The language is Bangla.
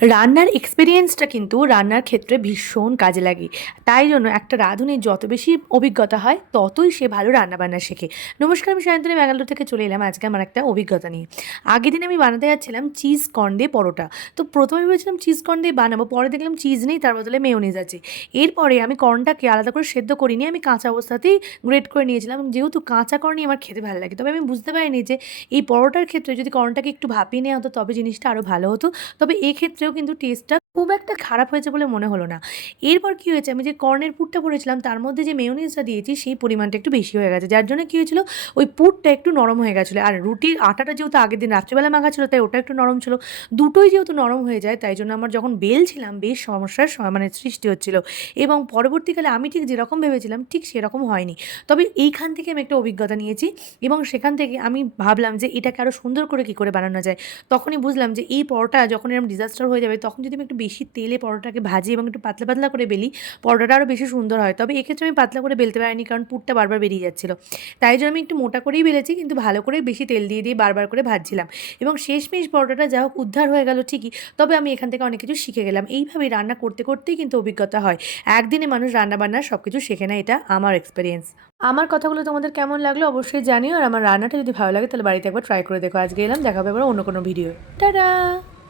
রান্নার এক্সপেরিয়েন্সটা কিন্তু রান্নার ক্ষেত্রে ভীষণ কাজে লাগে। তাই জন্য একটা রাঁধুনির যত বেশি অভিজ্ঞতা হয় ততই সে ভালো রান্নাবান্না শেখে। নমস্কার, আমি সায়ন্তনী ব্যাঙ্গালোর থেকে চলে এলাম আজকে আমার একটা অভিজ্ঞতা নিয়ে। আগের দিন আমি বানাতে যাচ্ছিলাম চিজ কর্ন দিয়ে পরোটা। তো প্রথমে ভেবেছিলাম চিজ কর্ন দিয়ে বানাবো, পরে দেখলাম চিজ নেই, তার বদলে মেয়োনিজ আছে। এরপরে আমি কর্নটাকে আলাদা করে সেদ্ধ করিনি, আমি কাঁচা অবস্থাতেই গ্রেট করে নিয়েছিলাম। যেহেতু কাঁচা কর্নই আমার খেতে ভালো লাগে, তবে আমি বুঝতে পারিনি যে এই পরোটার ক্ষেত্রে যদি কর্নটাকে একটু ভাপিয়ে নেওয়া হতো তবে জিনিসটা আরও ভালো হতো। তবে এক্ষেত্রেও কিন্তু টেস্টটা খুব একটা খারাপ হয়েছে বলে মনে হলো না। এরপর কী হয়েছে, আমি যে কর্নের পুরটা করেছিলাম তার মধ্যে যে মেয়োনিজটা দিয়েছি সেই পরিমাণটা একটু বেশি হয়ে গেছে। যার জন্য কী হয়েছিল, ওই পুরটা একটু নরম হয়ে গেছিলো। আর রুটির আটাটা যেহেতু আগের দিন রাত্রিবেলা মাখা ছিল তাই ওটা একটু নরম ছিল। দুটোই যেহেতু নরম হয়ে যায় তাই জন্য আমার যখন বেলছিলাম বেশ সমস্যার মানে সৃষ্টি হচ্ছিল। এবং পরবর্তীকালে আমি ঠিক যেরকম ভেবেছিলাম ঠিক সেরকম হয়নি। তবে এইখান থেকে আমি একটা অভিজ্ঞতা নিয়েছি এবং সেখান থেকে আমি ভাবলাম যে এটাকে আরও সুন্দর করে কী করে বানানো যায়। তখনই বুঝলাম যে এই পরোটা যখন এরকম ডিজাস্টার হয়ে যাবে তখন যদি আমি একটু বেশি তেলে পরোটাকে ভাজি এবং একটু পাতলা পাতলা করে বেলি, পরোটাটা আরও বেশি সুন্দর হয়। তবে এক্ষেত্রে আমি পাতলা করে বেলতে পারিনি, কারণ পুরটা বারবার বেরিয়ে যাচ্ছিলো। তাই জন্য আমি একটু মোটা করেই বেলেছি, কিন্তু ভালো করে বেশি তেল দিয়ে দিয়ে বারবার করে ভাজছিলাম। এবং শেষমেশ পরোটাটা যা হোক উদ্ধার হয়ে গেল ঠিকই, তবে আমি এখান থেকে অনেক কিছু শিখে গেলাম। এইভাবেই রান্না করতে করতেই কিন্তু অভিজ্ঞতা হয়। একদিনে মানুষ রান্নাবান্না সব কিছু শেখে না, এটা আমার এক্সপেরিয়েন্স। আমার কথাগুলো তোমাদের কেমন লাগলো অবশ্যই জানিও। আর আমার রান্নাটা যদি ভালো লাগে তাহলে বাড়িতে একবার ট্রাই করে দেখো। আজকে এলাম, দেখা হবে আবার অন্য কোনো ভিডিও। টাটা।